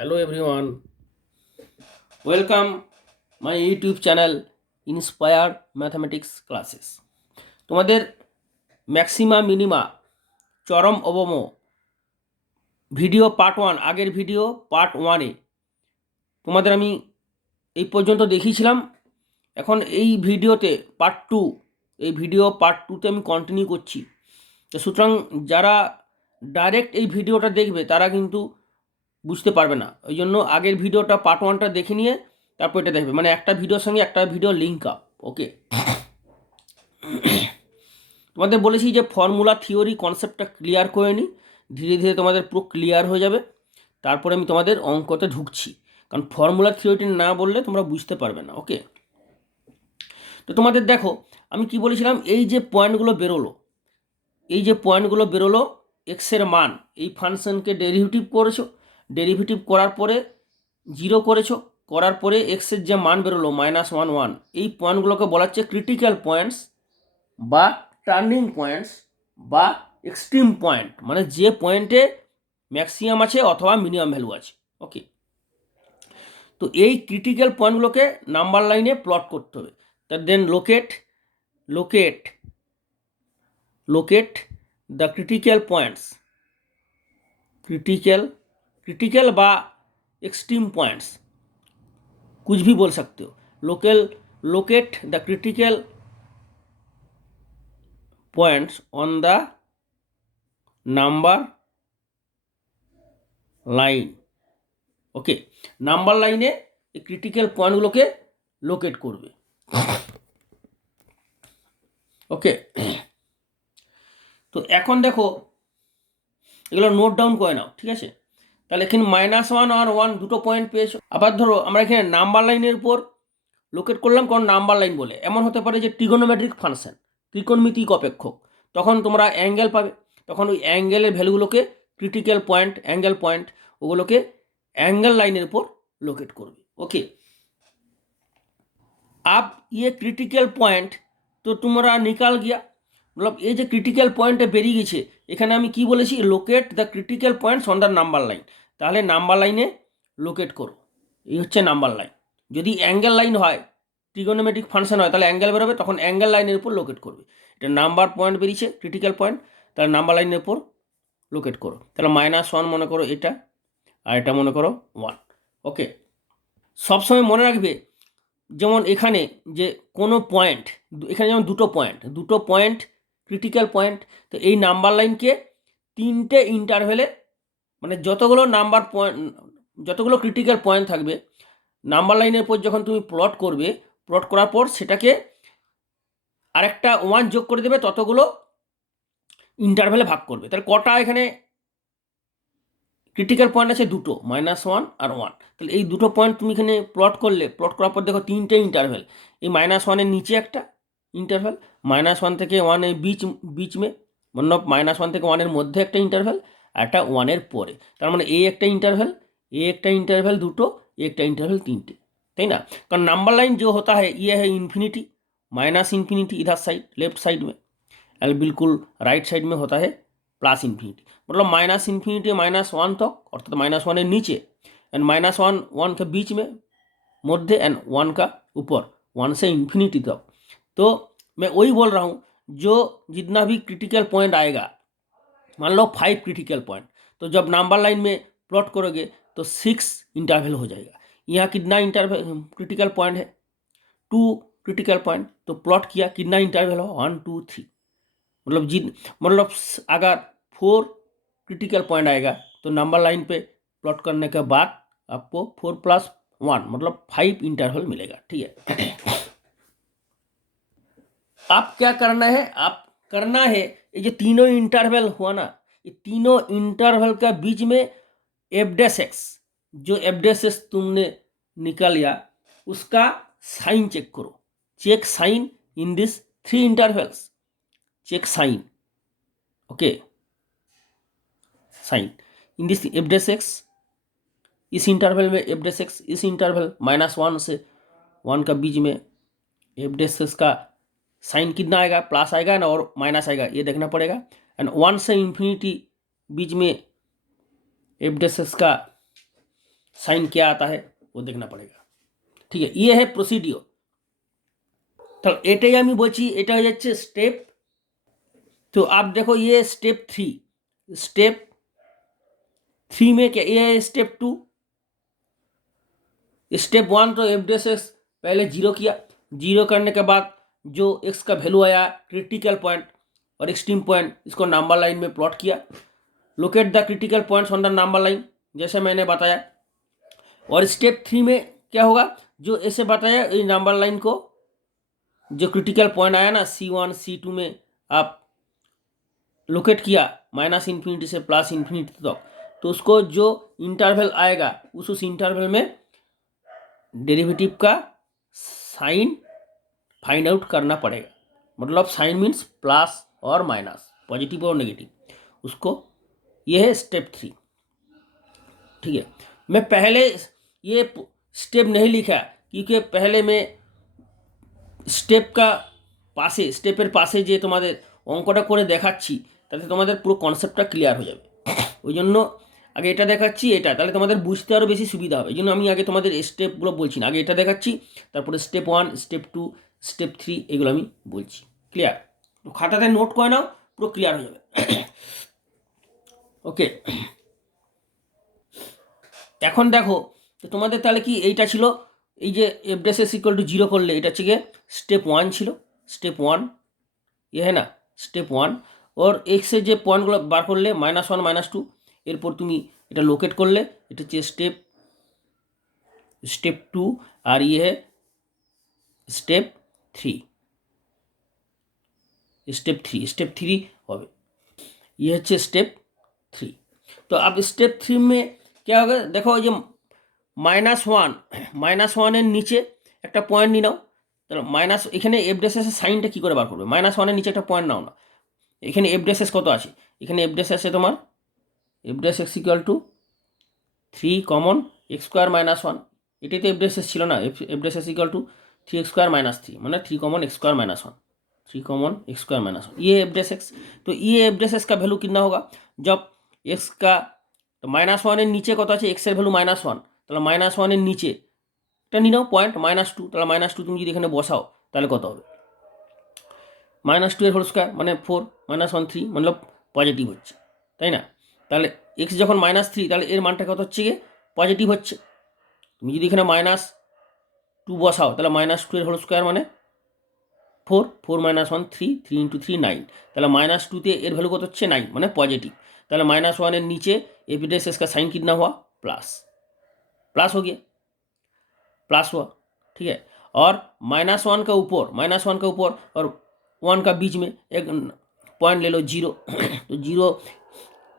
Hello everyone, welcome my YouTube channel Inspired Mathematics Classes. তোমাদের maxima minima চরম অবম video part 1 আগের video part 1-এ তোমাদের আমি এই পর্যন্ত দেখিয়েছিলাম। এখন এই ভিডিওতে পার্ট 2 এই ভিডিও পার্ট 2-তে আমি কন্টিনিউ করছি। তো সুতরাং যারা ডাইরেক্ট এই ভিডিওটা দেখবে তারা কিন্তু বুঝতে পারবে না, ওই জন্য আগের ভিডিওটা পার্ট 1টা দেখে নিয়ে তারপর এটা দেখবে, মানে একটা ভিডিওর সঙ্গে একটা ভিডিও লিঙ্ক আপ। ওকে, তোমাদের বলেছি যে ফর্মুলা থিওরি কনসেপ্টটা ক্লিয়ার করে নিই, ধীরে ধীরে তোমাদের পুরো ক্লিয়ার হয়ে যাবে। তারপরে আমি তোমাদের অঙ্কতে ঢুকছি, কারণ ফর্মুলা থিওরিটি না বললে তোমরা বুঝতে পারবে না। ওকে, তো তোমাদের দেখো আমি কি বলেছিলাম, এই যে পয়েন্টগুলো বেরোলো, এই যে পয়েন্টগুলো বেরোলো এক্সের মান, এই ফাংশনকে ডেরিভেটিভ করেছো, ডেরিভেটিভ করার পরে জিরো করেছো, করার পরে এক্সের যে মান বেরোলো -1 এই পয়েন্টগুলোকে বলা হচ্ছে ক্রিটিক্যাল পয়েন্টস বা টার্নিং পয়েন্টস বা এক্সট্রিম পয়েন্ট, মানে যে পয়েন্টে ম্যাক্সিমাম আছে অথবা মিনিমাম ভ্যালু আছে। ওকে, তো এই ক্রিটিক্যাল পয়েন্টগুলোকে নাম্বার লাইনে প্লট করতে হবে। তা then locate the critical points, critical বা एक्सट्रीम पॉइंट्स कुछ भी बोल सकते हो। Locate the critical points on the number line. Okay, number लाइने क्रिटिकल पॉइंटগুলোকে লোকেট করবে। ওকে, তো এখন দেখো এগুলো নোট ডাউন করে নাও, ঠিক আছে? তাহলে এখানে -1 আর 1 দুটো পয়েন্ট পেয়েছো। আবার ধরো আমরা এখানে নাম্বার লাইনের উপর লোকেট করলাম, কারণ নাম্বার লাইন বলে এমন হতে পারে যে ট্রিগোনোমেট্রিক ফাংশন, ত্রিকোণমিতিক অপেক্ষক, তখন তোমরা অ্যাঙ্গেল পাবে, তখন ওই অ্যাঙ্গেলের ভ্যালুগুলোকে ক্রিটিক্যাল পয়েন্ট, অ্যাঙ্গেল পয়েন্ট, ওগুলোকে অ্যাঙ্গেল লাইনের উপর লোকেট করবে। ওকে, अब ये ক্রিটিক্যাল পয়েন্ট তো তোমরা নিকাল গিয়া, मतलब এই যে ক্রিটিক্যাল পয়েন্টে বেরিয়ে গেছে, এখানে আমি কি বলেছি, locate the critical points on the number line. তাহলে নাম্বার লাইনে লোকেট করো, এই হচ্ছে নাম্বার লাইন। যদি অ্যাঙ্গেল লাইন হয়, ট্রিগোনোমেট্রিক ফাংশন হয়, তাহলে অ্যাঙ্গেল বেরোবে, তখন অ্যাঙ্গেল লাইনের উপর লোকেট করবে। এটা নাম্বার পয়েন্ট বেরিয়েছে ক্রিটিক্যাল পয়েন্ট, তাহলে নাম্বার লাইনের উপর লোকেট করো। তাহলে -1 মনে করো এটা, আর এটা মনে করো 1। ওকে, সবসময় মনে রাখবে, যেমন এখানে যে কোনো পয়েন্ট, এখানে যেমন দুটো পয়েন্ট ক্রিটিক্যাল পয়েন্ট, তো এই নাম্বার লাইনকে তিনটে ইন্টারভেলে, মানে যতগুলো নাম্বার পয়েন্ট, যতগুলো ক্রিটিক্যাল পয়েন্ট থাকবে নাম্বার লাইনের উপর যখন তুমি প্লট করবে, প্লট করার পর সেটাকে আরেকটা 1 যোগ করে দেবে, ততগুলো ইন্টারভেলে ভাগ করবে। তাহলে কটা এখানে ক্রিটিক্যাল পয়েন্ট আছে? দুটো, -1 আর 1। তাহলে এই দুটো পয়েন্ট তুমি এখানে প্লট করলে, প্লট করার পর দেখো তিনটে ইন্টারভেল, এই -1-এর নিচে একটা ইন্টারভেল, -1 থেকে 1 এর बीच में, মানে -1 থেকে 1 এর মধ্যে একটা ইন্টারভেল, আর একটা 1 এর পরে। তার মানে এই একটা ইন্টারভেল দুটো, এই একটা ইন্টারভেল তিনটে, তাই ना? কারণ नंबर लाइन जो होता है ये है इन्फिनिटी, -इन्फिनिटी इधर साइड लेफ्ट साइड में, और बिल्कुल राइट साइड में होता है प्लस इन्फिनिटी, मतलब -इन्फिनिटी -1 तक, अर्थात -1 এর নিচে, एंड -1 1 के बीच में, मध्य, एंड 1 का ऊपर, 1 से इन्फिनिटी तक। तो मैं वही बोल रहा हूँ, जो जितना भी क्रिटिकल पॉइंट आएगा, मान लो 5 क्रिटिकल पॉइंट, तो जब नंबर लाइन में प्लॉट करोगे तो 6 इंटरवल हो जाएगा। यहाँ कितना इंटरवल क्रिटिकल पॉइंट है? 2 क्रिटिकल पॉइंट, तो प्लॉट किया, कितना इंटरवल हो? 1 2 3, मतलब अगर 4 क्रिटिकल पॉइंट आएगा तो नंबर लाइन पे प्लॉट करने के बाद आपको 4 + 1 मतलब 5 इंटरवल मिलेगा, ठीक है? आप क्या करना है, आप करना है ये जो तीनों इंटरवल हुआ ना, ये तीनों इंटरवल का बीच में f'(x), जो f'(x) तुमने निकालिया उसका साइन चेक करो, check sign in this 3 intervals, check sign, okay, sign in this f'(x), इस इंटरवल में f'(x), इस इंटरवल -1 से 1 का बीच में f'(x) का साइन कितना आएगा? प्लस आएगा ना और माइनस आएगा, ये देखना पड़ेगा। एंड 1 से इन्फिनिटी बीच में f'(x) का साइन क्या आता है वो देखना पड़ेगा। ठीक है, ये है प्रोसिडिओर। तो এটাই আমি বলছি, এটা হয়ে যাচ্ছে স্টেপ। तो आप देखो ये स्टेप 3, स्टेप 3 में क्या, ये है स्टेप 2। स्टेप 1 तो एफ डेस एक्स पहले जीरो किया, जीरो करने के बाद जो एक्स का वैल्यू आया क्रिटिकल पॉइंट और एक्सट्रीम पॉइंट, इसको नंबर लाइन में प्लॉट किया। Locate the critical points on the number line, जैसे मैंने बताया। और स्टेप 3 में क्या होगा, जो ऐसे बताया इस नंबर लाइन को, जो क्रिटिकल पॉइंट आया ना C1 C2 में आप लोकेट किया माइनस इन्फिनिटी से प्लस इन्फिनिटी तक, तो उसको जो इंटरवल आएगा उस इंटरवल में डेरिवेटिव का साइन फाइंड आउट करना पड़ेगा। मतलब साइन मीन्स प्लस और माइनस, पॉजिटिव और नेगेटिव, उसको, ये है स्टेप 3। ठीक है, मैं पहले ये स्टेप नहीं लिखा क्योंकि पहले मैं স্টেপের পাশে যে তোমাদের অঙ্কটা করে দেখাচ্ছি তাতে তোমাদের পুরো কনসেপ্টটা ক্লিয়ার হয়ে যাবে। ওই জন্য আগে এটা দেখাচ্ছি, এটা তাহলে তোমাদের বুঝতে আরও বেশি সুবিধা হবে। এই জন্য আমি আগে তোমাদের স্টেপগুলো বলছি না, আগে এটা দেখাচ্ছি, তারপরে স্টেপ 1, স্টেপ 2, স্টেপ 3 এগুলো আমি বলছি। ক্লিয়ার? তো খাতাতে নোট করে নাও, পুরো ক্লিয়ার হয়ে যাবে। ওকে, এখন দেখো তো তোমাদের তাহলে কি এইটা ছিল, এই যে F dash S equal to 0 করলে এটা হচ্ছে গিয়ে স্টেপ 1 ছিল, স্টেপ 1 ये है ना স্টেপ 1। और এক্সের যে পয়েন্টগুলো বার করলে -1 -2, এরপর তুমি এটা লোকেট করলে, এটা হচ্ছে স্টেপ 2, আর ये है স্টেপ 3, স্টেপ 3 হবে, ये হচ্ছে স্টেপ 3। तो अब स्टेप 3 में क्या होगा, देखो ये -1 এর নিচে একটা পয়েন্ট নিয়ে নাও। তাহলে মাইনাস, এখানে এফ ড্যাশ এসের সাইনটা কী করে বার করবে, -1 এর নিচে একটা পয়েন্ট নাও না। এখানে এফ ড্যাশ এস কত আছে, এখানে এফ ড্যাশ আছে তোমার F dash x equal to 3 common x square -1, এটাই তো এফ ড্যাশ এস ছিল না, F dash S equal to 3x square -3, মানে 3 common x square -1, 3 common x square -1, ये एफ डैश एक्स। तो ये एफ डैश एक्स का वैल्यू कितना होगा, जब x का, तो -1 এর নিচে কত আছে, x এর ভ্যালু -1, তাহলে -1 এর নিচে এটা নিয়ে নাও পয়েন্ট -2, তাহলে -2 তুমি যদি এখানে বসাও তাহলে কত হবে, -2 এর হোল স্কোয়ার মানে 4, -1 3, মানে পজিটিভ হচ্ছে, তাই না? তাহলে এক্স যখন -3, তাহলে এর মানটা কত হচ্ছে গিয়ে পজিটিভ হচ্ছে। তুমি যদি এখানে -2 বসাও তাহলে -2 এর হোল স্কোয়ার মানে 4, 4 -1 3, 3 × 3 9, তাহলে -2তে এর ভ্যালু কত হচ্ছে 9, মানে पॉजिटिव। তাহলে -1 এর नीचे एफ डैश एस का साइन कितना हुआ, प्लस हो गया, प्लस हुआ। ठीक है, और -1 का ऊपर और 1 का बीच में एक पॉइंट ले लो 0, तो 0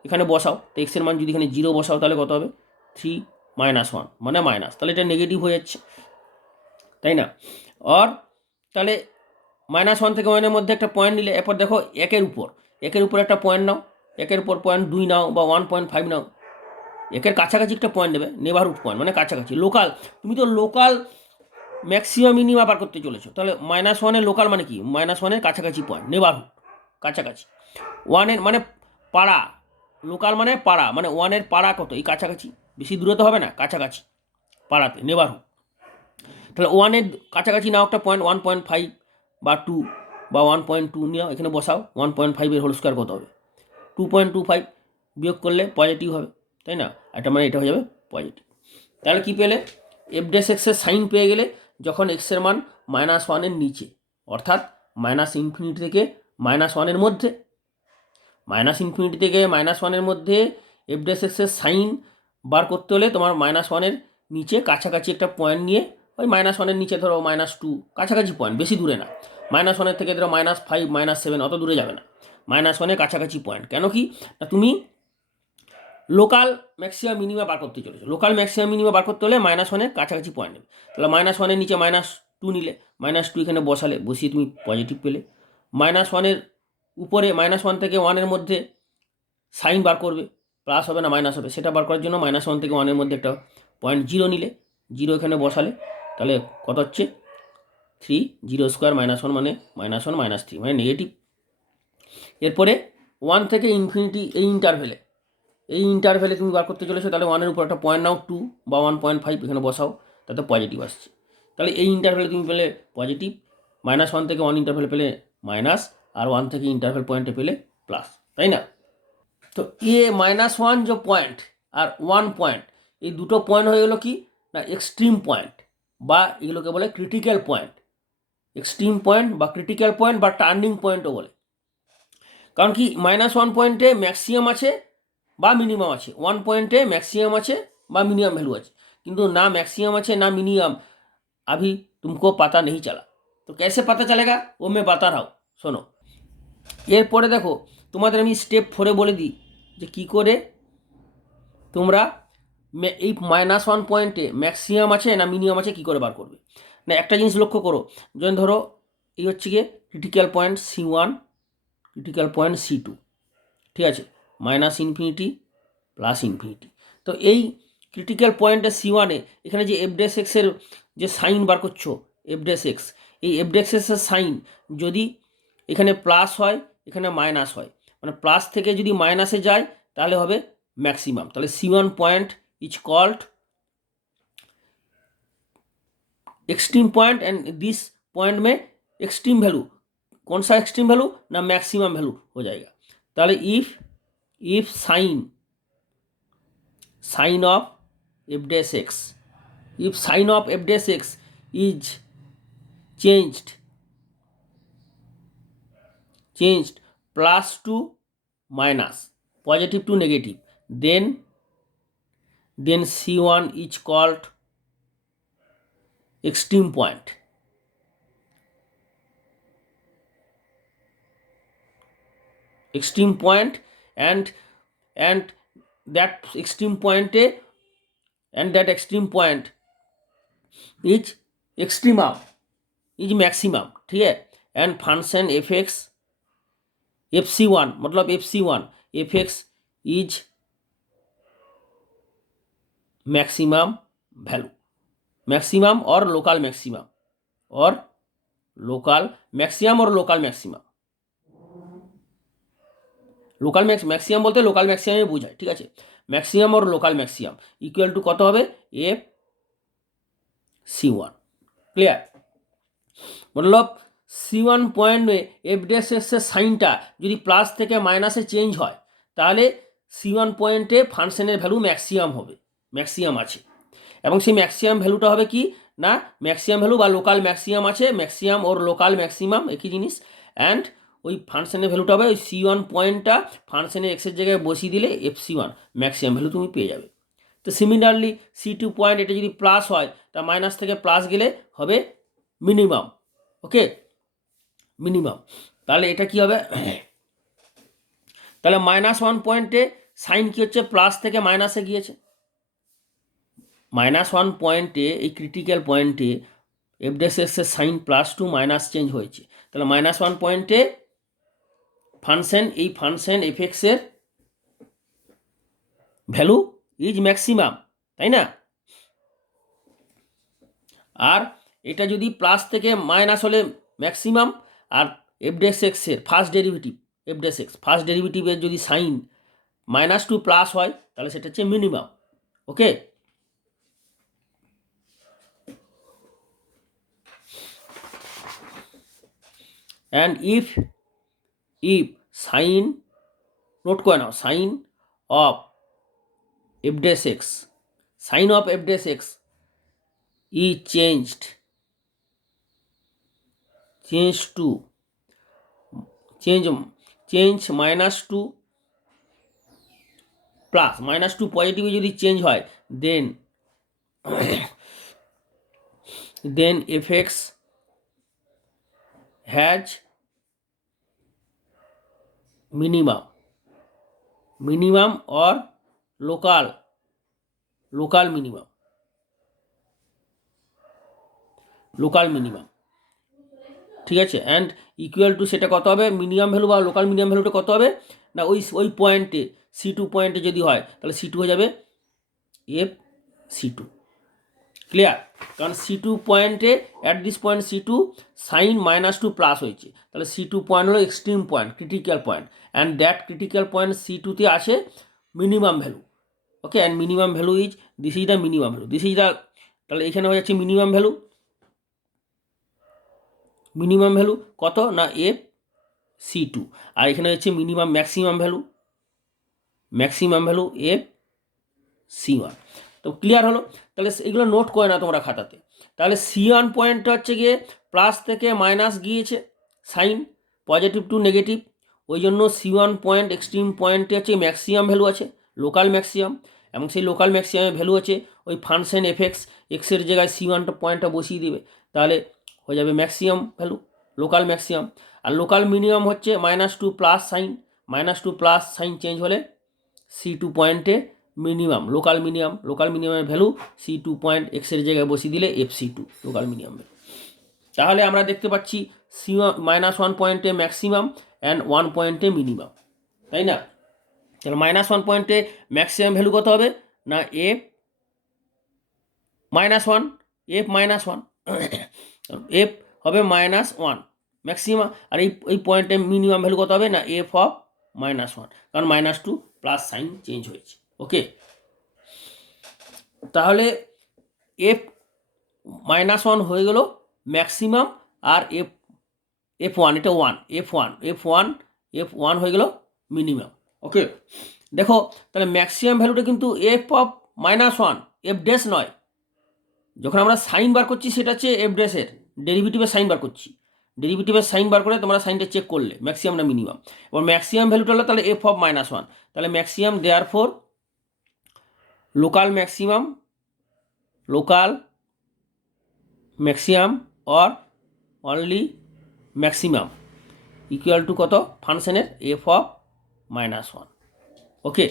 এখানে বসাও, তো এক্স এর মান যদি এখানে 0 বসাও তাহলে কত হবে 3 -1 মানে মাইনাস, তাহলে এটা নেগেটিভ হয়ে যাচ্ছে, তাই না? আর তাহলে -1 থেকে 1 এর মধ্যে একটা পয়েন্ট নিলে, এরপর দেখো একের উপর একটা পয়েন্ট নাও, একের উপর 0.2 নাও বা 1.5 নাও, একের কাছাকাছি একটা পয়েন্ট নেবে, নেবারহুড পয়েন্ট মানে কাছাকাছি, লোকাল। তুমি তো লোকাল ম্যাক্সিমাম মিনিমাম বার করতে চলেছো, তাহলে -1 এর লোকাল মানে কি, -1 এর কাছাকাছি পয়েন্ট, নেবারহুড কাছাকাছি, 1 এর মানে পাড়া, লোকাল মানে পাড়া, মানে 1 এর পাড়া কত, এই কাছাকাছি, বেশি দূরে তো হবে না, কাছাকাছি পাড়াতে নেবারহুড। তাহলে 1 এর কাছাকাছি নাও একটা পয়েন্ট, 1.5 বা 2 বা 1.2 নিও, এখানে বসাও, 1.5 এর হোল স্কোয়ার কত হবে 2.25, বিয়োগ করলে পজিটিভ হবে, তাই না? এটা মানে এটা হয়ে যাবে পজিটিভ। তাহলে কী পেলে, এফ ড্যাশ এক্সের সাইন পেয়ে গেলে যখন এক্সের মান -1 এর নিচে, অর্থাৎ -ইনফিনিটি থেকে -1 এর মধ্যে, -ইনফিনিটি থেকে -1 এর মধ্যে এফ ড্যাশ এক্সের সাইন বার করতে হলে তোমার -1 এর নিচে কাছাকাছি একটা পয়েন্ট নিয়ে, ওই -1 এর নিচে ধরো -2, কাছাকাছি পয়েন্ট, বেশি দূরে না, -1 এর থেকে ধরো -5 -7 অত দূরে যাবে না, -1 এর কাছাকাছি পয়েন্ট। কেন কি না, তুমি লোকাল ম্যাক্সিমাম মিনিমাম বার করতে চলেছো, লোকাল ম্যাক্সিমাম মিনিমাম বার করতে হলে -1 এর কাছাকাছি পয়েন্ট নেবে। তাহলে -1 এর নিচে -2 নিলে, -2 এখানে বসালে, বসিয়ে তুমি পজিটিভ পেলে। -1 এর উপরে, -1 থেকে 1 এর মধ্যে সাইন বার করবে, প্লাস হবে না মাইনাস হবে, সেটা বার করার জন্য -1 থেকে 1 এর মধ্যে একটা পয়েন্ট 0 নিলে, 0 এখানে বসালে, তাহলে কত হচ্ছে 3, 0 স্কোয়ার -1 মানে -1 -3 মানে নেগেটিভ। এরপরে 1 থেকে ইনফিনিটি এই ইন্টারভেলে এই ইন্টারভ্যালে তুমি বার করতে চলেছো, তাহলে 1-এর উপর একটা পয়েন্ট নাও 2 বা 1.5 এখানে বসাও, তাতে পজিটিভ আসছে। তাহলে এই ইন্টারভ্যালে তুমি পেলে পজিটিভ, -1 থেকে 1 ইন্টারভ্যালে পেলে মাইনাস, আর 1 থেকে ইন্টারভ্যাল পয়েন্টে পেলে প্লাস, তাই না? তো -1 যে পয়েন্ট আর 1 পয়েন্ট, এই দুটো পয়েন্ট হয়ে গেলো কি না এক্সট্রিম পয়েন্ট, বা এগুলোকে বলে ক্রিটিক্যাল পয়েন্ট। এক্সট্রিম পয়েন্ট বা ক্রিটিক্যাল পয়েন্ট বা টার্নিং পয়েন্টও বলে। কারণ কি -1 পয়েন্টে ম্যাক্সিমাম আছে বা মিনিমাম আছে, 1 পয়েंटे मैक्सिमम আছে বা मिनिमम वैल्यू আছে, কিন্তু না मैक्सिमम আছে না मिनिमम, अभी तुमको पता नहीं चला। तो कैसे पता चलेगा वो मैं बता रहा हूँ, শোনো। এরপরে দেখো তোমাদের আমি স্টেপ 4-এ বলে দিই যে কী করে তোমরা এই -1 পয়েন্টে ম্যাক্সিমাম আছে না মিনিমাম আছে কী করে বার করবে। না একটা জিনিস লক্ষ্য করো, যেমন ধরো এই হচ্ছে গিয়ে critical point C1, critical point C2, ঠিক আছে, -ইনফিনিটি +ইনফিনিটি। তো এই ক্রিটিক্যাল পয়েন্টে C1-এ এখানে যে f'(x) যে সাইন বার করছো, f'(x), এই f'(x)-এর সাইন যদি এখানে প্লাস হয় এখানে মাইনাস হয়, মানে প্লাস থেকে যদি মাইনাসে যায় তাহলে হবে मैक्सिमम। তাহলে C1 point is called extreme point, and this point में एक्सट्रीम वैल्यू कौन सा एक्सट्रीम वैल्यू ना मैक्सिमम वैल्यू हो जाएगा। ताहले if sign of f'(x), if sign of f'(x) is changed plus to minus, positive to negative, then C1 is called extreme point। extreme point, and that extreme point is extremum, is maximum, ठीक है। and function fx fc1 मतलब fc1 fx is maximum value, maximum और local maximum, और local maximum और local maximum. Local maximum বলতে local ম্যাক্সিমামই বোঝায়, ঠিক আছে। ম্যাক্সিমাম और লোকাল ম্যাক্সিমাম ইকুয়াল টু কত হবে FC1, ক্লিয়ার। मतलब C1 পয়েন্ট f'(x)-এর সাইনটা যদি প্লাস থেকে মাইনাসে চেঞ্জ হয় তাহলে C1 পয়েন্টে ফাংশনের ভ্যালু ম্যাক্সিমাম হবে, ম্যাক্সিমাম আছে, এবং সেই ম্যাক্সিমাম ভ্যালুটা হবে কি না ম্যাক্সিমাম ভ্যালু বা লোকাল ম্যাক্সিমাম আছে, ম্যাক্সিমাম ওর লোকাল ম্যাক্সিমাম একই জিনিস। অ্যান্ড ওই ফাংশনের ভ্যালুটা হবে ওই C1 পয়েন্টটা ফাংশনের এক্সের জায়গায় বসিয়ে দিলে FC1 ম্যাক্সিমাম ভ্যালু তুমি পেয়ে যাবে। তো সিমিলারলি C2 পয়েন্ট এটা যদি প্লাস হয় তা মাইনাস থেকে প্লাস গেলে হবে মিনিমাম, ওকে, মিনিমাম। তাহলে এটা কি হবে, তাহলে -1 পয়েন্টে সাইন কি হচ্ছে প্লাস থেকে মাইনাসে গিয়েছে, -1 পয়েন্টে এই ক্রিটিক্যাল পয়েন্টে f'(x)-এর sign plus to minus change হয়েছে। তাহলে -1 পয়েন্টে ফাংশন এই ফাংশন f(x)-এর ভ্যালু ইজ ম্যাক্সিমাম, তাই না। আর এটা যদি প্লাস থেকে মাইনাস হলে ম্যাক্সিমাম, আর f'(x)-এর ফার্স্ট ডেরিভেটিভ f'(x) ফার্স্ট ডেরিভেটিভের যদি সাইন -2 প্লাস হয় তাহলে সেটা হচ্ছে minimum, okay. And if sign note করে নাও, sign of f'(x) sign of f'(x) is changed to change -2 plus -2 পজিটিভে যদি চেঞ্জ হয় then f(x) has minimum or local minimum, ঠিক আছে। অ্যান্ড ইকুয়াল টু সেটা কত হবে মিনিমাম ভ্যালু বা লোকাল মিনিমাম ভ্যালুটা কত হবে না ওই পয়েন্টে C2 পয়েন্টে যদি হয় তাহলে C2 হয়ে যাবে FC2, ক্লিয়ার। কারণ C2 পয়েন্টে at this point C2 sign -2 plus হয়েছে, তাহলে C2 পয়েন্ট হলো extreme point, critical point, and that critical point C2-তে আছে minimum value. Okay, and minimum value is this is the minimum value, this is the, তাহলে এখানে হয়ে যাচ্ছে minimum value. Minimum value কত না FC2, আর এখানে হচ্ছে minimum maximum value, maximum value FC1। তো ক্লিয়ার হলো? তাহলে এগুলো নোট করে না তোমরা খাতাতে। তাহলে C1 পয়েন্টটা হচ্ছে গিয়ে প্লাস থেকে মাইনাস গিয়েছে সাইন, পজিটিভ টু নেগেটিভ, ওই জন্য C1 পয়েন্ট এক্সট্রিম পয়েন্টে হচ্ছে ম্যাক্সিমাম ভ্যালু আছে, লোকাল ম্যাক্সিমাম, এবং সেই লোকাল ম্যাক্সিমামের ভ্যালু আছে ওই ফাংশন এক্সের জায়গায় C1 পয়েন্টটা বসিয়ে দিবে, তাহলে হয়ে যাবে ম্যাক্সিমাম ভ্যালু, লোকাল ম্যাক্সিমাম। আর লোকাল মিনিমাম হচ্ছে -2 plus sign, -2 plus sign change হলে C2 পয়েন্টে মিনিমাম, লোকাল মিনিমামের ভ্যালু C2 পয়েন্ট এক্সের জায়গায় বসিয়ে দিলে FC2 লোকাল মিনিমাম ভ্যালু। তাহলে আমরা দেখতে পাচ্ছি -1 পয়েন্টে ম্যাক্সিমাম অ্যান্ড 1 পয়েন্টে মিনিমাম, তাই না? তাহলে -1 পয়েন্টে ম্যাক্সিমাম ভ্যালু কত হবে না F -1, F -1, F হবে -1 ম্যাক্সিমাম, আর এই পয়েন্টে মিনিমাম ভ্যালু কত হবে না F অফ -1, কারণ -2 প্লাস সাইন চেঞ্জ হয়েছে। ওকে, তাহলে F-1 হয়ে গেল ম্যাক্সিমাম, আর F1 এটা 1, F1 হয়ে গেল মিনিমাম। ওকে, দেখো তাহলে ম্যাক্সিমাম ভ্যালুটা কিন্তু F অফ -1, F ড্যাশ নয়। যখন আমরা সাইন বার করছি সেটা হচ্ছে F ড্যাশের ডেরিভেটিভের সাইন বার করছি, ডেরিভেটিভের সাইন বার করে তোমরা সাইনটা চেক করলে ম্যাক্সিমাম না মিনিমাম। এবার ম্যাক্সিমাম ভ্যালুটা হলো তাহলে F অফ -1, তাহলে maximum therefore local maximum or only maximum equal to কত ফাংশনের F অফ -1। ওকে,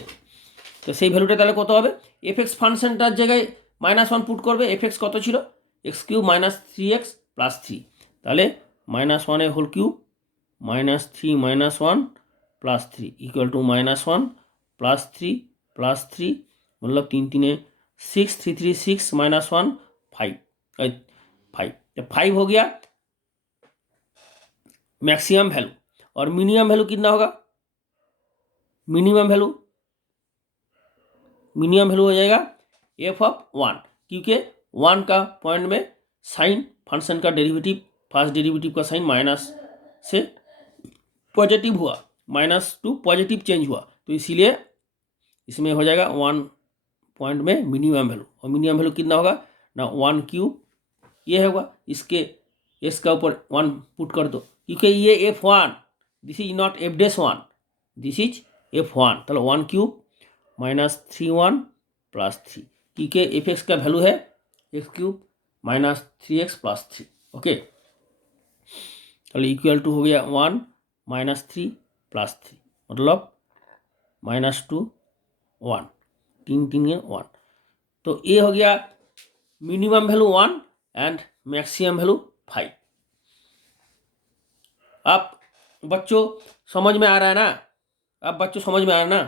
তো সেই ভ্যালুটা তাহলে কত হবে, fx ফাংশনটার জায়গায় -1 পুট করবে, fx কত ছিল x³ -3x + 3, তাহলে -1 হোল কিউব -3 -1 + 3 ইকুয়াল টু -1 + 3 + 3, मतलब 3 3 6, 3 3 6 -1 5, 5 हो गया मैक्सिमम वैल्यू। और मिनिमम वैल्यू कितना होगा, मिनिमम वैल्यू हो जाएगा F ऑफ 1, क्योंकि 1 का पॉइंट में साइन फंक्शन का डेरिवेटिव, फर्स्ट डेरिवेटिव का साइन माइनस से पॉजिटिव हुआ, -2 पॉजिटिव चेंज हुआ, तो इसीलिए इसमें हो जाएगा 1 पॉइंट में मिनिमम वैल्यू। और मिनिमम वैल्यू कितना होगा ना 1³ ये होगा, इसके एस का ऊपर 1 पुट कर दो, क्योंकि ये F1, this is not F-1, this is F1, तो 1³ -3 + 3, क्योंकि fx का वैल्यू है x³ -3x + 3। ओके, तो इक्वल टू हो गया 1 -3 + 3, मतलब -2 1, 3 3 1, तो ये हो गया minimum value 1 and maximum value 5। अब बच्चों समझ में आ रहा है ना, अब बच्चों समझ में आ रहा है ना,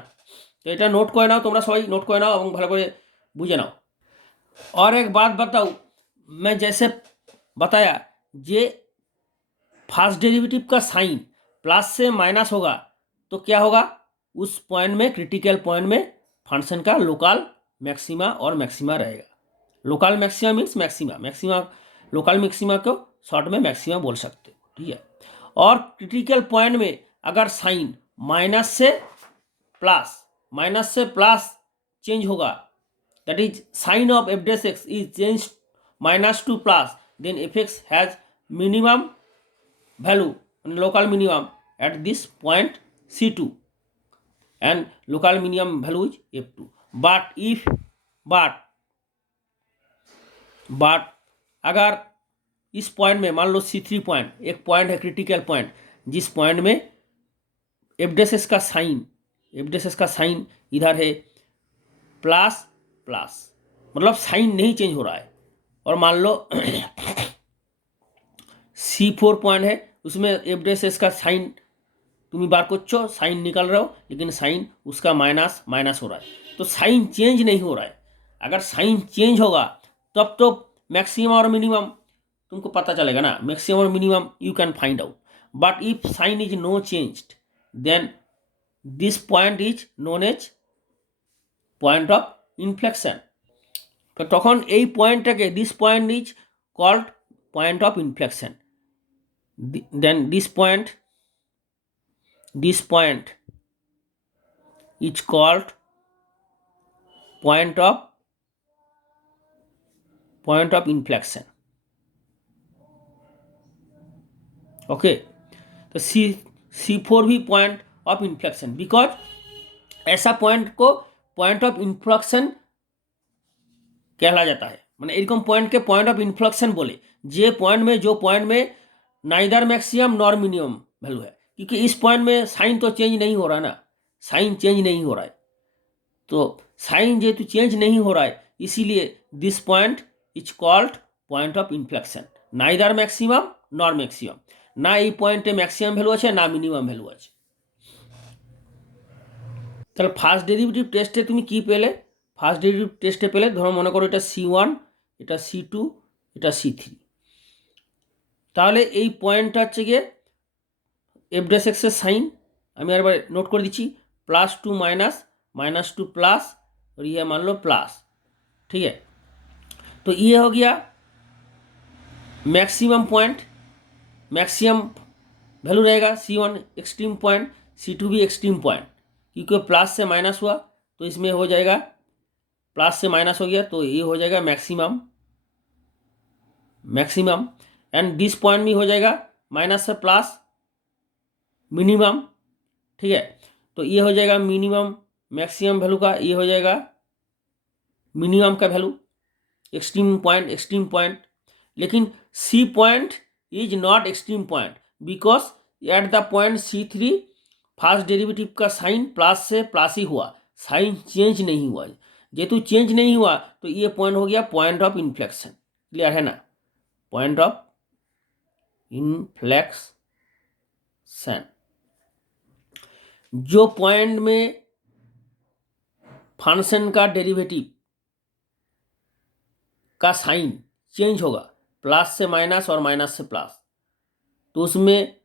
तो এটা নোট করে নাও, তোমরা সবাই নোট করে নাও এবং ভালো করে বুঝে নাও। और एक बात बताऊँ, मैं जैसे बताया जे फर्स्ट डेरिवेटिव का साइन प्लस से माइनस होगा तो क्या होगा, उस पॉइंट में क्रिटिकल पॉइंट में फंक्शन का लोकल मैक्सिमा और मैक्सिमा रहेगा। Local maxima means maxima local maxima को शॉर्ट में मैक्सिमा बोल सकते हो, ठीक है। और क्रिटिकल पॉइंट में अगर साइन माइनस से प्लस चेंज होगा, that is sign of f' x is change -2 plus, then fx has minimum value local minimum at this point C2 and local minimum value is F2, but अगर इस point में मान लो C3 point एक point है critical point, जिस point में F' का sign इधर है प्लस, मतलब साइन नहीं चेंज हो रहा है, और मान लो C4 पॉइंट है उसमें F' का साइन तुम बार करछो, साइन निकाल रहे हो, लेकिन साइन उसका माइनस हो रहा है, तो साइन चेंज नहीं हो रहा है। अगर साइन चेंज होगा तब तो मैक्सिमम और मिनिमम तुमको पता चलेगा ना, मैक्सिमम और minimum you can find out. But if sign is no changed then this point is known as point of inflection. তো তখন এই পয়েন্টটাকে this point is called point of inflection. Then this point is called point of inflection. Okay, तो C4 भी point of inflection, because ऐसा point को point of inflection कहला जाता है। মানে এরকম পয়েন্টকে পয়েন্ট অফ ইনফ্লেকশন বলে, जो पॉइंट में neither maximum nor minimum value है, क्योंकि इस पॉइंट में साइन तो चेंज नहीं हो रहा ना, साइन चेंज नहीं हो रहा है, तो साइन जेहेतु चेंज नहीं हो रहा है इसीलिए this point is called point of inflection. Neither maximum nor maximum, ना এই পয়েন্টে ম্যাক্সিমাম ভ্যালু আছে না মিনিমাম ভ্যালু আছে। তাহলে ফার্স্ট ডেরিভেটিভ টেস্টে তুমি কি পেলে? ফার্স্ট ডেরিভেটিভ টেস্টে পেলে, ধরো মনে করো এটা C1, এটা C2, এটা C3। তাহলে এই পয়েন্টটা হচ্ছে গিয়ে এফ ড্যাশ এক্সের সাইন আমি একবার নোট করে দিচ্ছি, +2 -2 प्लस और ये मान लो प्लस, ठीक है। तो ये हो गया मैक्सिमम पॉइंट, मैक्सिमम वैल्यू रहेगा C1 एक्सट्रीम पॉइंट, C2 भी एक्सट्रीम पॉइंट, क्योंकि प्लस से माइनस हुआ तो इसमें हो जाएगा, प्लस से माइनस हो गया तो ये हो जाएगा मैक्सिमम, एंड दिस पॉइंट भी हो जाएगा माइनस से प्लस मिनिमम, ठीक है। तो ये हो जाएगा मिनिमम मैक्सिमम वैल्यू का, ये हो जाएगा मिनिमम का वैल्यू, एक्सट्रीम पॉइंट। लेकिन C point is not extreme point, because at the point C3 first derivative का साइन प्लस से प्लस ही हुआ, साइन चेंज नहीं हुआ। जेहेतु चेंज नहीं हुआ तो ये पॉइंट हो गया पॉइंट ऑफ इन्फ्लेक्शन। क्लियर है ना? पॉइंट ऑफ इन्फ्लेक्शन, जो पॉइंट में फंक्शन का डेरिवेटिव का साइन चेंज होगा, प्लस से माइनस और माइनस से प्लस, तो उसमें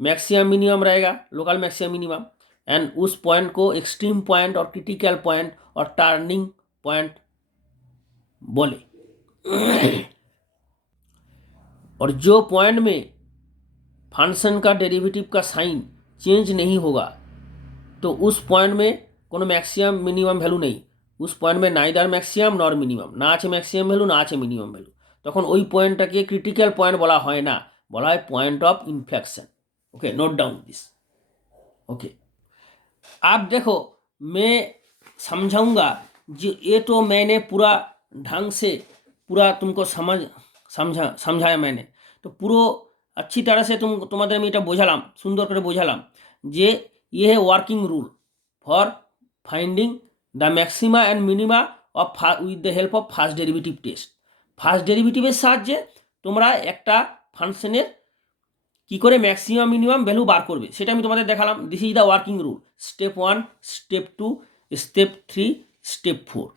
मैक्सिमम मिनिमम रहेगा, लोकल मैक्सिमम मिनिमम, एंड उस पॉइंट को एक्सट्रीम पॉइंट और क्रिटिकल पॉइंट और टर्निंग पॉइंट बोले। और जो पॉइंट में फंक्शन का डेरिवेटिव का साइन चेंज नहीं होगा तो उस पॉइंट में কোনো ম্যাক্সিমাম মিনিমাম ভ্যালু নেই, उस पॉइंट में नाइदार मैक्सिमाम नॉर मिनिमाम, না আছে ম্যাক্সিমাম ভ্যালু না আছে মিনিমাম ভ্যালু, তখন ওই পয়েন্টটাকে ক্রিটিক্যাল পয়েন্ট বলা হয় না, বলা হয় point of inflection. Okay, note down this. Okay, अब देखो मैं समझाऊंगा, जो ये तो मैंने पूरा ढंग से पूरा तुमको समझाया मैंने, तो पूरा अच्छी तरह से তোমাদের আমি এটা বোঝালাম, সুন্দর করে বোঝালাম যে ये है working rule for finding the maxima and minima of with the help of first derivative test. First डेरिवेटिवेर साहाज्ये তোমরা একটা ফাংশনের কি করে ম্যাক্সিমাম মিনিমাম ভ্যালু বার করবে সেটা আমি তোমাদের দেখালাম। This is the working rule, step 1, step 2, step 3, step 4।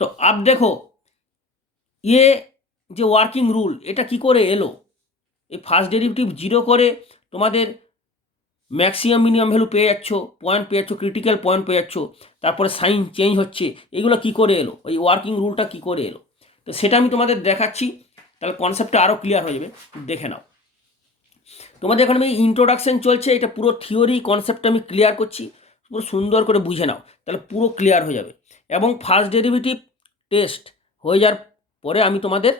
तो अब देखो ये যে ওয়ার্কিং রুল এটা কি করে এলো, এই ফার্স্ট ডেরিভেটিভ 0 করে তোমাদের ম্যাক্সিমাম মিনিমাম ভ্যালু পেয়ে যাচ্ছ, পয়েন্ট পেয়ে যাচ্ছ, ক্রিটিক্যাল পয়েন্ট পেয়ে যাচ্ছ, তারপরে সাইন চেঞ্জ হচ্ছে, এগুলো কি করে এলো, ওই ওয়ার্কিং রুলটা কি করে এলো, তো সেটা আমি তোমাদের দেখাচ্ছি, তাহলে কনসেপ্টটা আরও ক্লিয়ার হয়ে যাবে। দেখে নাও, তোমাদের এখন আমি ইন্ট্রোডাকশন চলছে, এটা পুরো থিওরি কনসেপ্টটা আমি ক্লিয়ার করছি, পুরো সুন্দর করে বুঝে নাও, তাহলে পুরো ক্লিয়ার হয়ে যাবে। এবং ফার্স্ট ডেরিভেটিভ টেস্ট হয়ে যাওয়ার পরে আমি তোমাদের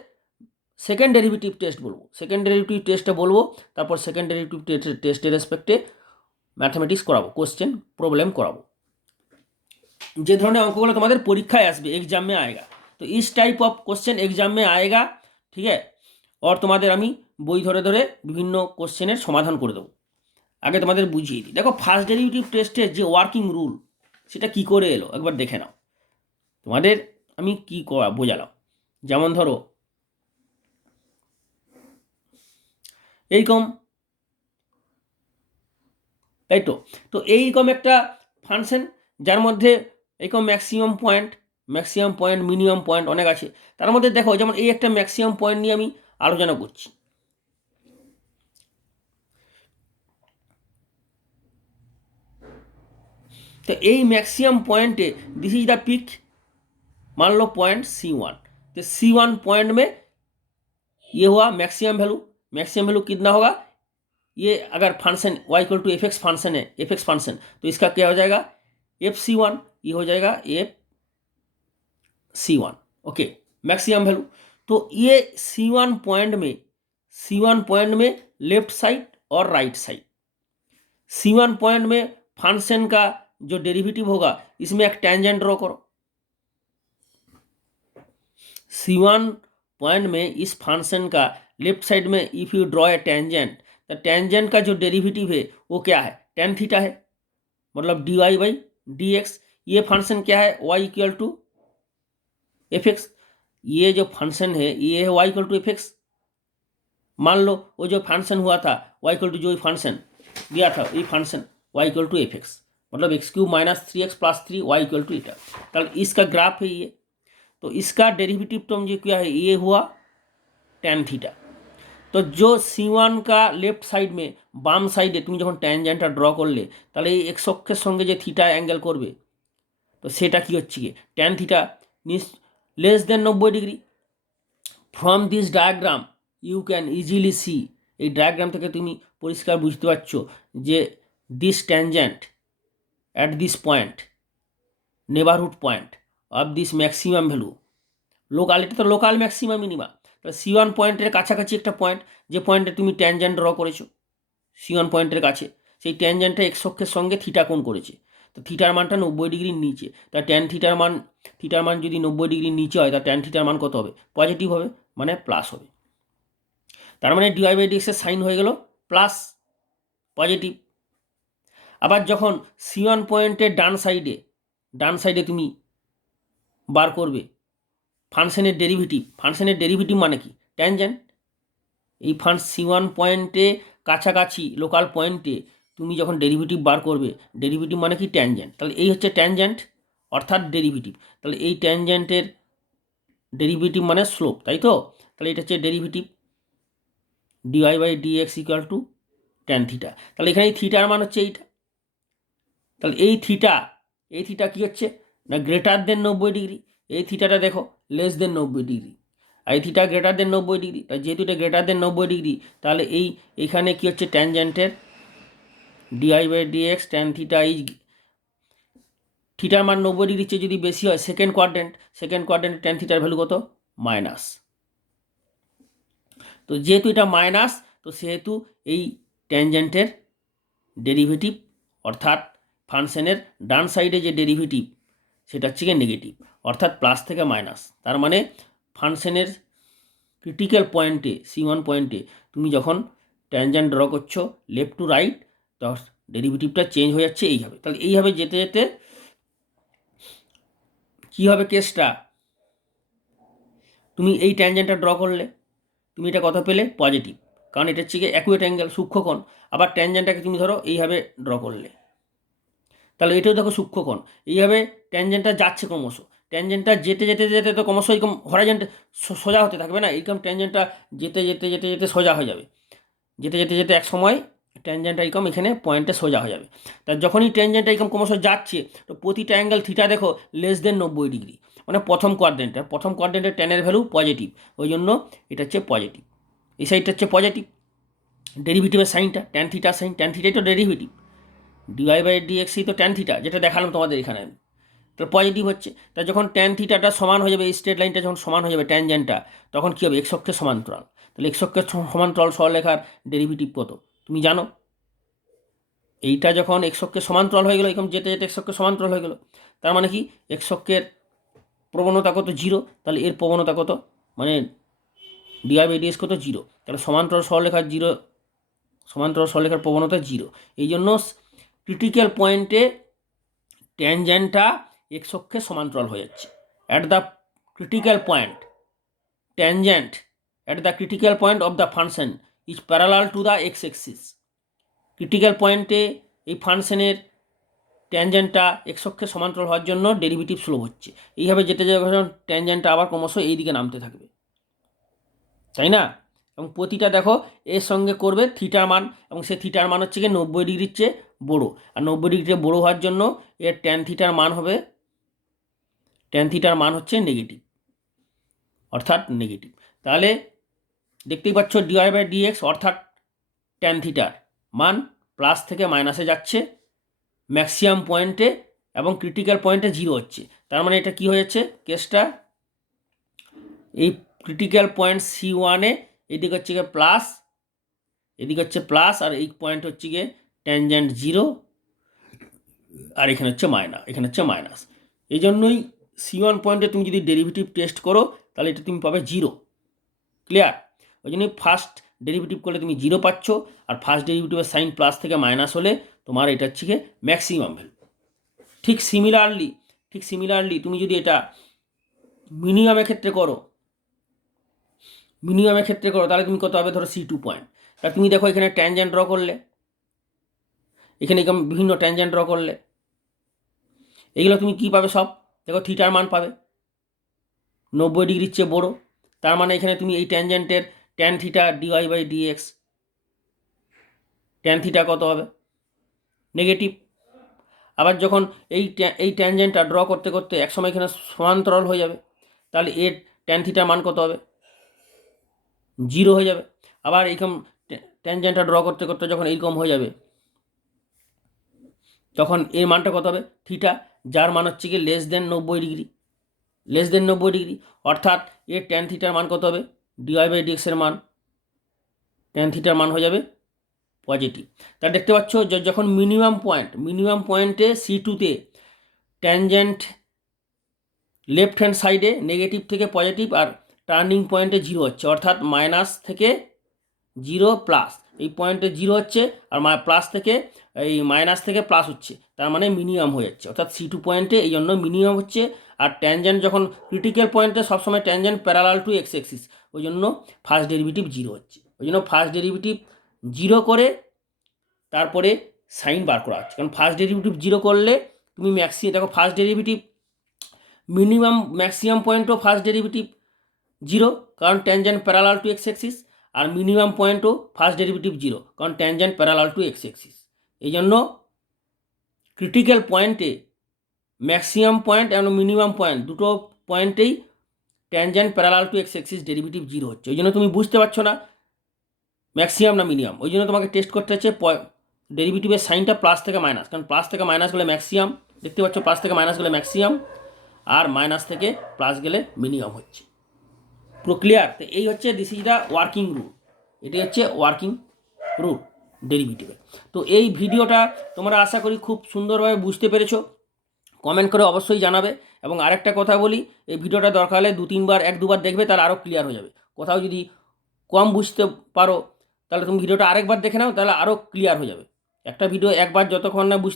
সেকেন্ড ডেরিভেটিভ টেস্ট বলবো, সেকেন্ড ডেরিভেটিভ টেস্টটা বলবো, তারপর সেকেন্ড ডেরিভেটিভ টেস্টের রেসপেক্টে ম্যাথমেটিক্স করাবো, কোশ্চেন प्रॉब्लम कराबो, যে ধরনের অঙ্কগুলো তোমাদের পরীক্ষায় আসবে, एग्जाम में आएगा, तो इस टाइप ऑफ क्वेश्चन एग्जाम में आएगा, ठीक है। और তোমাদের আমি বই ধরে ধরে বিভিন্ন কোশ্চেনের সমাধান করে দেবো। আগে তোমাদের বুঝিয়ে দিই, দেখো ফার্স্ট ডেরিভেটিভ টেস্টের যে ওয়ার্কিং রুল সেটা কি করে এলো একবার দেখে নাও, তোমাদের আমি কি বোঝালাম। যেমন ধরো এইরকম, তাই তো, তো এইরকম একটা ফাংশন যার মধ্যে এরকম ম্যাক্সিমাম পয়েন্ট মিনিমাম পয়েন্ট অনেক আছে, তার মধ্যে দেখো যেমন এই একটা ম্যাক্সিমাম পয়েন্ট নিয়ে আমি আলোচনা করছি। तो এই maximum point this is the peak, मान लो पॉइंट C1, तो C1 पॉइंट में ये हुआ मैक्सिमम वैल्यू। मैक्सिमम वैल्यू कितना होगा, ये अगर function y equal to F X function है, एफ एक्स फंक्शन, तो इसका क्या हो जाएगा FC1, ये हो जाएगा FC1। Okay, maximum value. तो ये C1 पॉइंट में लेफ्ट साइड और राइट साइड, C1 पॉइंट में फंक्शन का जो डेरिवेटिव होगा इसमें एक टेंजेंट ड्रॉ करो। C1 पॉइंट में इस फंक्शन का लेफ्ट साइड में if you draw a tangent, तो टेंजेंट का जो डेरिवेटिव है वो क्या है, tan थीटा है, मतलब dy/dx। ये फंक्शन क्या है, y equal to F x. ये जो फंक्शन है ये है y equal to F x. मान लो वो जो फंक्शन हुआ था y इक्वल टू, जो फंक्शन दिया था ये function y equal to F x, मतलब x³ - 3x + 3 y equal to ईटा। कल इसका ग्राफ है ये, तो इसका डेरिवेटिव टर्म जो क्या है ये हुआ tan थीटा। तो जो C1 का लेफ्ट साइड में বাম সাইডে তুমি যখন ট্যানজেন্টটা ড্র করলে, তাহলে এই এক্স অক্ষের সঙ্গে যে থিটা অ্যাঙ্গেল করবে, তো সেটা কি হচ্ছে কি tan theta less than 90 degree. From this diagram you can easily see, এই ডায়াগ্রাম থেকে তুমি পরিষ্কার বুঝতে পারছো যে this tangent at this point, neighbourhood point of this maximum value, locality তো লোকাল ম্যাক্সিমাম মিনিমা, তাহলে C1 পয়েন্টের কাছাকাছি একটা পয়েন্ট, যে পয়েন্টে তুমি ট্যানজেন্ট ড্র করেছো C1 পয়েন্টের কাছে, সেই ট্যানজেন্টটা এক্স অক্ষের সঙ্গে থিটা কোণ করেছে, তো থিটার মানটা 90 ডিগ্রির নিচে। তা ট্যান থিটার মান যদি 90 ডিগ্রির নিচে হয়, তা ট্যান থিটার মান কত হবে, পজিটিভ হবে, মানে প্লাস হবে। তার মানে dy/dx এর সাইন হয়ে গেল প্লাস, পজিটিভ। আবার যখন C1 পয়েন্টের ডান সাইডে তুমি বার করবে ফাংশনের ডেরিভেটিভ মানে কি, ট্যানজেন্ট। এই C1 পয়েন্টে কাছাকাছি লোকাল পয়েন্টে তুমি যখন ডেরিভেটিভ বার করবে, ডেরিভেটিভ মানে কি, ট্যানজেন্ট। তাহলে এই হচ্ছে ট্যানজেন্ট অর্থাৎ ডেরিভেটিভ। তাহলে এই ট্যানজেন্টের ডেরিভেটিভ মানে স্লোপ, তাই তো। তাহলে এটা হচ্ছে derivative dy/dx equal to tan theta. তাহলে এখানে এই থিটার মান হচ্ছে এইটা। তাহলে এই থিটা কি হচ্ছে না, গ্রেটার দেন 90 ডিগ্রি। এই থিটাটা দেখো লেস দেন 90 ডিগ্রি, আর এই থিটা গ্রেটার দেন 90 ডিগ্রি। তাই যেহেতু এটা গ্রেটার দেন 90 ডিগ্রি, তাহলে এইখানে কি হচ্ছে ট্যানজেন্টের dy/dx tan থিটা ইজ, থিটার মান 90 ডিগ্রির চেয়ে যদি বেশি হয় সেকেন্ড কোয়াড্রেন্ট tan থিটার ভ্যালু কত, মাইনাস। তো যেহেতু এটা মাইনাস, তো সেহেতু এই ট্যানজেন্টের ডেরিভেটিভ অর্থাৎ ফাংশনের ডান সাইডে যে ডেরিভেটিভ সেটা হচ্ছে গিয়ে নেগেটিভ, অর্থাৎ প্লাস থেকে মাইনাস। তার মানে ফাংশনের ক্রিটিক্যাল পয়েন্টে C1 পয়েন্টে তুমি যখন ট্যানজেন্ট ড্র করছো লেফট টু রাইট, তো ডেরিভেটিভটা চেঞ্জ হয়ে যাচ্ছে এইভাবে। তাহলে এইভাবে যেতে যেতে কী হবে কেসটা, তুমি এই ট্যানজেন্টটা ড্র করলে তুমি এটা কত পেলে, পজিটিভ, কারণ এটা হচ্ছে গিয়ে অ্যাকুয়েট অ্যাঙ্গেল, সূক্ষ্মকোণ। আবার ট্যানজেন্টটাকে তুমি ধরো এইভাবে ড্র করলে, তাহলে এটাও দেখো সূক্ষ্মকোণ। এইভাবে ট্যানজেন্টটা যাচ্ছে ক্রমশ, ট্যানজেন্টটা যেতে তো ক্রমশ এরকম হরাইজন্ট সোজা হতে থাকবে না, এরকম ট্যানজেন্টটা যেতে সোজা হয়ে যাবে, যেতে এক সময় ট্যানজেন্টটা এরকম এখানে পয়েন্টে সোজা হয়ে যাবে। তা যখনই ট্যানজেন্টটা এরকম ক্রমশ যাচ্ছে, তো প্রতিটা অ্যাঙ্গেল থিটা দেখো লেস দেন 90 ডিগ্রি, মানে প্রথম কোয়াড্রেন্টের ট্যানের ভ্যালু পজিটিভ, ওই জন্য এটা হচ্ছে পজিটিভ। এই সাইডটা হচ্ছে পজিটিভ, ডেরিভেটিভের সাইনটা ট্যান থিটা সাইন, ট্যান থিটাই তো ডেরিভেটিভ, dy/dx তো ট্যান থিটা, যেটা দেখালাম তোমাদের এখানে, তো পজিটিভ হচ্ছে। তা যখন ট্যান থিটাটা সমান হয়ে যাবে, এই স্ট্রেট লাইনটা যখন সমান হয়ে যাবে ট্যানজেন্টটা, তখন কী হবে, এক্স অক্ষের সমান্তরাল। তাহলে এক্স অক্ষের সমান্তরাল সরলরেখার ডেরিভেটিভ কত তুমি জানো। এইটা যখন এক্স অক্ষের সমান্তরাল হয়ে গেলো, এরকম যেতে এক্স অক্ষের সমান্তরাল হয়ে গেলো, তার মানে কি এক্স অক্ষের প্রবণতা কত, 0। তাহলে এর প্রবণতা কত, মানে dy/dx কত, 0। তাহলে সমান্তরাল সরলরেখার প্রবণতা 0। এই জন্য ক্রিটিক্যাল পয়েন্টে ট্যানজেন্টটা এক্স অক্ষের সমান্তরাল হয়ে যাচ্ছে। At the critical point, tangent at the critical point of the function is parallel to the x axis. Critical পয়েন্টে এই ফাংশনের ট্যানজেন্টটা এক্স অক্ষের সমান্তরাল হওয়ার জন্য ডেরিভেটিভ স্লো হচ্ছে। এইভাবে যেতে যখন ট্যানজেন্টটা আবার ক্রমশ এই দিকে নামতে থাকবে, তাই না। এবং প্রতিটা দেখো এর সঙ্গে করবে থিটার মান, এবং সে থিটার মান হচ্ছে গিয়ে 90 ডিগ্রির চেয়ে বড়ো, আর 90 ডিগ্রির বড়ো হওয়ার জন্য এর ট্যান থিটার মান হবে, ট্যান থিটার মান হচ্ছে নেগেটিভ, অর্থাৎ নেগেটিভ। তাহলে দেখতেই পাচ্ছ ডিওয়াই বাই ডিএক্স অর্থাৎ ট্যান থিটার মান প্লাস থেকে মাইনাসে যাচ্ছে ম্যাক্সিমাম পয়েন্টে, এবং ক্রিটিক্যাল পয়েন্টে 0 হচ্ছে। তার মানে এটা কি হয়েছে কেসটা, এই ক্রিটিক্যাল পয়েন্ট C1-এ এদিকে হচ্ছে গিয়ে প্লাস, এদিকে হচ্ছে প্লাস, আর এই পয়েন্ট হচ্ছে গিয়ে ট্যানজেন্ট 0, আর এখানে হচ্ছে মাইনাস। এই জন্যই C1 পয়েন্টে তুমি যদি ডেরিভেটিভ টেস্ট করো তাহলে এটা তুমি পাবে 0। ক্লিয়ার? ওই জন্যই ফার্স্ট ডেরিভেটিভ করলে তুমি 0 পাচ্ছ, আর ফার্স্ট ডেরিভেটিভের সাইন প্লাস থেকে মাইনাস হলে তোমার এটা হচ্ছে গিয়ে ম্যাক্সিমাম ভ্যালু। ঠিক সিমিলারলি তুমি যদি এটা মিনিমামের ক্ষেত্রে করো তাহলে তুমি কত হবে, ধরো C2 পয়েন্ট। তা তুমি দেখো এখানে ট্যানজেন্ট ড্র করলে, এখানে বিভিন্ন ট্যানজেন্ট ড্র করলে, এগুলো তুমি কি পাবে, সব দেখো থিটার মান পাবে 90 ডিগ্রির চেয়ে বড়ো। তার মানে এখানে তুমি এই ট্যানজেন্টের tan theta dy by dx, tan theta কত হবে, নেগেটিভ। আবার যখন এই ট্যানজেন্টটা ড্র করতে করতে একসময় এখানে সমান্তরাল হয়ে যাবে, তাহলে এর ট্যান থিটার মান কত হবে, 0 হয়ে যাবে। আবার এইরকম ট্যানজেন্টটা ড্র করতে করতে যখন এইরকম হয়ে যাবে, তখন এর মানটা কত হবে, থিটা, যার মান হচ্ছে কি লেস দেন 90 ডিগ্রি, অর্থাৎ এর ট্যান থিটার মান কত হবে, ডিওয়াই বাই ডিএক্সের মান, ট্যান থিটার মান হয়ে যাবে পজিটিভ। তা দেখতে পাচ্ছ যখন মিনিমাম পয়েন্টে C2-তে ট্যানজেন্ট লেফট হ্যান্ড সাইডে নেগেটিভ থেকে পজিটিভ, আর টার্নিং পয়েন্টে 0 হচ্ছে, অর্থাৎ মাইনাস থেকে 0 প্লাস, এই পয়েন্টে 0 হচ্ছে, আর প্লাস থেকে এই মাইনাস থেকে প্লাস হচ্ছে, তার মানে মিনিমাম হয়ে যাচ্ছে, অর্থাৎ C2 পয়েন্টে এই জন্য মিনিমাম হচ্ছে। আর ট্যানজেন্ট যখন ক্রিটিক্যাল পয়েন্টে সবসময় tangent parallel to x Axis, ওই জন্য ফার্স্ট ডেরিভেটিভ 0 হচ্ছে। ওই জন্য ফার্স্ট ডেরিভেটিভ 0 করে তারপরে সাইন বার করা হচ্ছে, কারণ ফার্স্ট ডেরিভেটিভ 0 করলে তুমি দেখো ফার্স্ট ডেরিভেটিভ ম্যাক্সিমাম পয়েন্টও ফার্স্ট ডেরিভেটিভ 0, কারণ tangent parallel to x axis, আর মিনিমাম পয়েন্টও ফার্স্ট ডেরিভেটিভ 0, কারণ tangent parallel to x axis. এই জন্য ক্রিটিক্যাল পয়েন্টে ম্যাক্সিমাম পয়েন্ট এবং মিনিমাম পয়েন্ট দুটো পয়েন্টেই tangent parallel to x axis derivative 0 হচ্ছে। ওই জন্য তুমি বুঝতে পারছো না ম্যাক্সিমাম না মিনিমাম, ওই জন্য তোমাকে টেস্ট করতে হচ্ছে ডেরিভেটিভের সাইনটা প্লাস থেকে মাইনাস, কারণ প্লাস থেকে মাইনাস গেলে ম্যাক্সিমাম, দেখতে পাচ্ছ প্লাস থেকে মাইনাস গেলে ম্যাক্সিমাম, আর মাইনাস থেকে প্লাস গেলে মিনিমাম হচ্ছে। পুরো ক্লিয়ার? তো এই হচ্ছে this is the working rule, এটি হচ্ছে ওয়ার্কিং রুল ডেরিভেটিভের। তো এই ভিডিওটা তোমরা আশা করি খুব সুন্দরভাবে বুঝতে পেরেছো, কমেন্ট করে অবশ্যই জানাবে। এবং আরেকটা কথা বলি, এই ভিডিওটা দরকার হলে 2-3 বার 1-2 বার দেখবে, তাহলে আরও ক্লিয়ার হয়ে যাবে। কোথাও যদি কম বুঝতে পারো তাহলে তুমি ভিডিওটা আরেকবার দেখে নাও, তাহলে আরও ক্লিয়ার হয়ে যাবে। একটা ভিডিও একবার যতক্ষণ না